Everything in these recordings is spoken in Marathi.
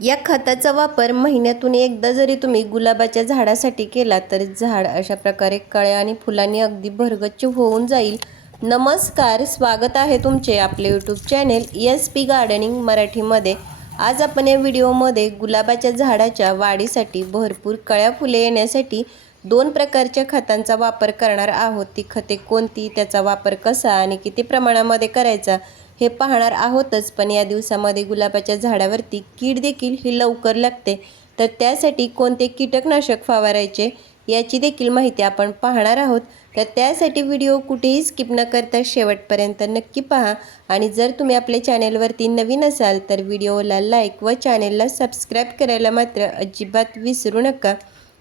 या खताचा वापर महिन्यातून एकदा जरी तुम्ही गुलाबाच्या झाडासाठी केला तर झाड अशा प्रकारे कळ्या आणि फुलांनी अगदी भरगच्च होऊन जाईल. नमस्कार स्वागत आहे तुमचे आपले YouTube channel S P gardening मराठीमध्ये. आज आपण या व्हिडिओमध्ये गुलाबाच्या झाडाच्या वाढीसाठी भरपूर कळ्या फुले येण्यासाठी दोन प्रकारच्या खतांचा वापर करणार आहोत. ती खते कोणती त्याचा वापर कसा आणि किती प्रमाणामध्ये करायचा हे पाहणार आहोतच पण या दिवसामध्ये गुलाबाच्या झाडावरती कीड देखील ही लवकर लागते. तर त्यासाठी कोणते कीटकनाशक फवारायचे याची देखील माहिती आपण पाहणार आहोत. तर त्यासाठी व्हिडिओ कुठेही स्किप न करता शेवटपर्यंत नक्की पहा. आणि जर तुम्ही आपल्या चॅनेलवरती नवीन असाल तर व्हिडिओला लाईक व चॅनेलला सबस्क्राईब करायला मात्र अजिबात विसरू नका.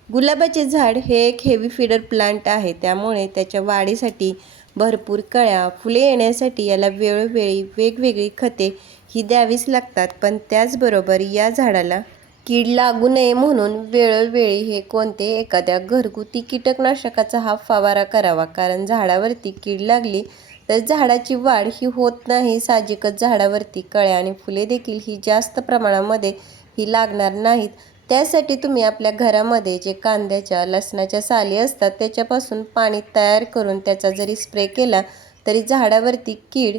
गुलाबाचे झाड हे एक हेवी फीडर प्लांट आहे त्यामुळे त्याच्या वाढीसाठी भरपूर कळ्या फुले येण्यासाठी याला वेळोवेळी वेगवेगळी खते ही द्यावीच लागतात. पण त्याचबरोबर या झाडाला कीड लागू नये म्हणून वेळोवेळी हे कोणते? एखाद्या घरगुती कीटकनाशकाचा हा फवारा करावा. कारण झाडावरती कीड लागली तर झाडाची वाढ ही होत नाही. साहजिकच झाडावरती कळ्या आणि फुले देखील ही जास्त प्रमाणामध्ये ही लागणार नाहीत. त्यासाठी तुम्ही आपल्या घरामध्ये जे कांद्याच्या लसणाच्या साली असतात त्याच्यापासून पाणी तयार करून त्याचा जरी स्प्रे केला तरी झाडावरती कीड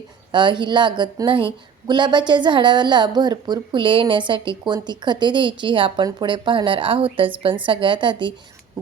ही लागत नाही. गुलाबाच्या झाडाला भरपूर फुले येण्यासाठी कोणती खते द्यायची हे आपण पुढे पाहणार आहोतच पण सगळ्यात आधी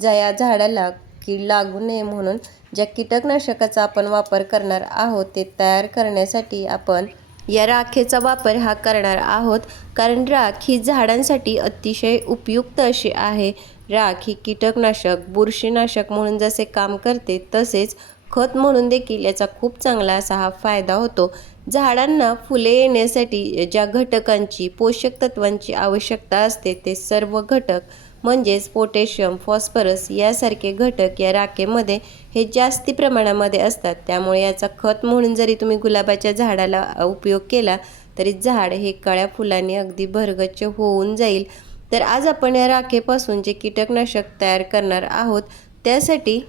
ज्या या झाडाला कीड लागू नये म्हणून ज्या कीटकनाशकाचा आपण वापर करणार आहोत ते तयार करण्यासाठी आपण या राखेचा वापर हा करणार आहोत. कारण राख ही झाडांसाठी अतिशय उपयुक्त अशी आहे. राख ही कीटकनाशक बुरशीनाशक म्हणून जसे काम करते तसेच खत म्हणून देखील याचा खूप चांगला असा हा फायदा होतो. झाडांना फुले येण्यासाठी ज्या घटकांची पोषक तत्वांची आवश्यकता असते ते सर्व घटक म्हणजेच पोटॅशियम फॉस्फरस यासारखे घटक या राखेमध्ये हे जास्ती प्रमाणामध्ये असतात. त्यामुळे याचा खत म्हणून जरी तुम्ही गुलाबाच्या झाडाला उपयोग केला तरी झाड हे कळ्या फुलांनी अगदी भरगच्च होऊन जाईल. तर आज आपण या राखेपासून जे कीटकनाशक तयार करणार आहोत त्यासाठी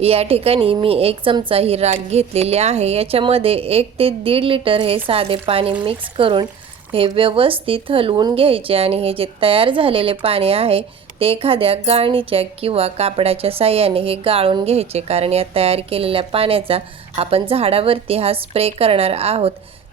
या ठिकाणी मी एक चमचा ही राख घेतलेली आहे. याच्यामध्ये एक ते दीड लिटर हे साधे पाणी मिक्स करून हे व्यवस्थित हलवून घ्यायचे आणि हे जे तयार झालेले पाणी आहे ते एखाद्या गाळणीच्या किंवा कापडाच्या साह्याने हे गाळून घ्यायचे. कारण या तयार केलेल्या पाण्याचा आपण झाडावरती हा स्प्रे करणार आहोत.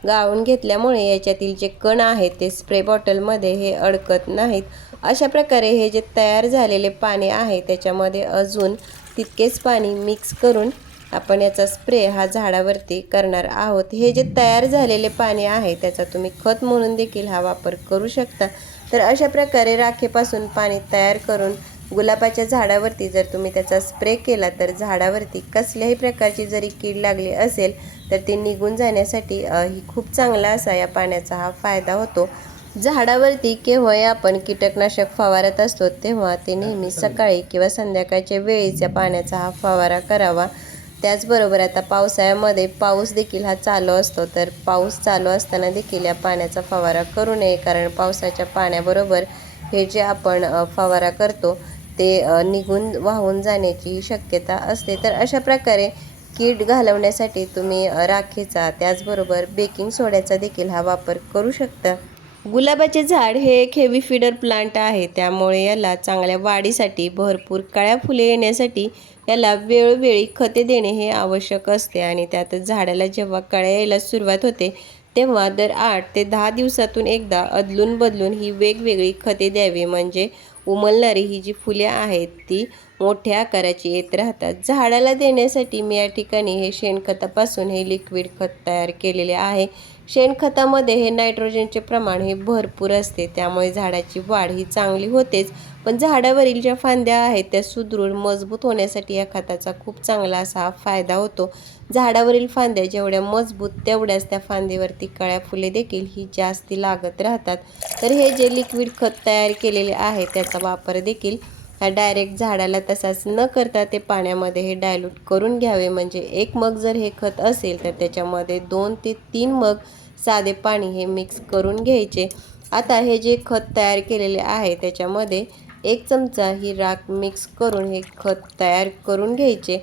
गाळून घेतल्यामुळे याच्यातील जे कण आहेत ते स्प्रे बॉटलमध्ये हे अडकत नाहीत. अशा प्रकारे हे जे तयार झालेले पाणी आहे त्याच्यामध्ये अजून तितकेच पाणी मिक्स करून आपण याचा स्प्रे हा झाडावरती करणार आहोत. हे जे तयार झालेले पाणी आहे त्याचा तुम्ही खत म्हणून देखील हा वापर करू शकता. तर अशा प्रकारे राखेपासून पाणी तयार करून गुलाबाच्या झाडावरती जर तुम्ही त्याचा स्प्रे केला तर झाडावरती कसल्याही प्रकारची जरी कीड लागली असेल तर ती निघून जाण्यासाठी ही खूप चांगला असा या पाण्याचा हा फायदा होतो. झाडावरती केव्हाही आपण कीटकनाशक फवारत असतो तेव्हा ते नेहमी सकाळी किंवा संध्याकाळच्या वेळीच्या पाण्याचा हा फवारा करावा. त्याचबरोबर आता पावसाळ्यामध्ये पाऊस देखील हा चालू असतो. तर पाऊस चालू असताना देखील या पाण्याचा फवारा करू नये कारण पावसाच्या पाण्याबरोबर हे जे आपण फवारा करतो ते निघून वाहून जाण्याची शक्यता असते. तर अशा प्रकारे कीड घालवण्यासाठी तुम्ही राखेचा त्याचबरोबर बेकिंग सोड्याचा देखील हा वापर करू शकता. गुलाबाचे झाड हे एक हेवी फीडर प्लांट आहे. त्यामुळे याला चांगल्या वाढीसाठी भरपूर कळ्या फुले येण्यासाठी याला वेळोवेळी खते देणे हे आवश्यक असते. आणि त्यातच झाडाला जेव्हा कळ्या यायला सुरुवात होते तेव्हा दर आठ ते दहा दिवसातून एकदा अदलून बदलून ही वेगवेगळी खते द्यावी. म्हणजे उमलणारी ही जी फुले आहेत ती मोठ्या आकाराची येत राहतात. झाडाला देण्यासाठी मी या ठिकाणी हे शेणखतापासून हे लिक्विड खत तयार केलेले आहे. शेणखतामध्ये हे नायट्रोजनचे प्रमाण हे भरपूर असते त्यामुळे झाडाची वाढ ही चांगली होतेच. पण झाडावरील ज्या फांद्या आहेत त्या सुदृढ मजबूत होण्यासाठी या खताचा खूप चांगला असा फायदा होतो. झाडावरील फांद्या जेवढ्या मजबूत तेवढ्याच त्या फांदीवरती कळ्या फुले देखील ही जास्ती लागत राहतात. तर हे जे लिक्विड खत तयार केलेले आहे त्याचा वापर देखील हा डायरेक्ट झाडाला तसाच न करता ते पाण्यामध्ये हे डायल्यूट करून घ्यावे. म्हणजे एक मग जर हे खत असेल तर त्याच्यामध्ये दोन ते तीन मग साधे पाणी हे मिक्स करून घ्यायचे. आता हे जे खत तयार केलेले आहे त्याच्यामध्ये एक चमचा ही राख मिक्स करून हे खत तयार करून घ्यायचे.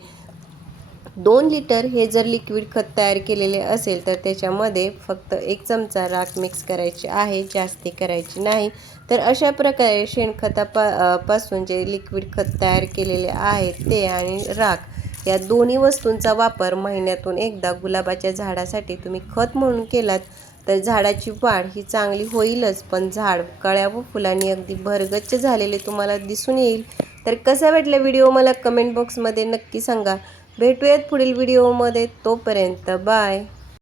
दोन लिटर हे जर लिक्विड खत तयार केलेले असेल तर त्याच्यामध्ये फक्त एक चमचा राख मिक्स करायची आहे जास्ती करायची नाही. तर अशा प्रकारे शेणखतापा पासून जे लिक्विड खत तयार केलेले आहे ते आणि राख या दोन्ही वस्तूंचा वापर महिन्यातून एकदा गुलाबाच्या झाडासाठी तुम्ही खत म्हणून केलात तर झाडाची वाढ ही चांगली होईलच पण झाड कळ्या व फुलांनी अगदी भरगच्च झालेले तुम्हाला दिसून येईल. तर कसा वाटला व्हिडिओ मला कमेंट बॉक्समध्ये नक्की सांगा. भेटूयात पुढील व्हिडिओमध्ये. तोपर्यंत बाय.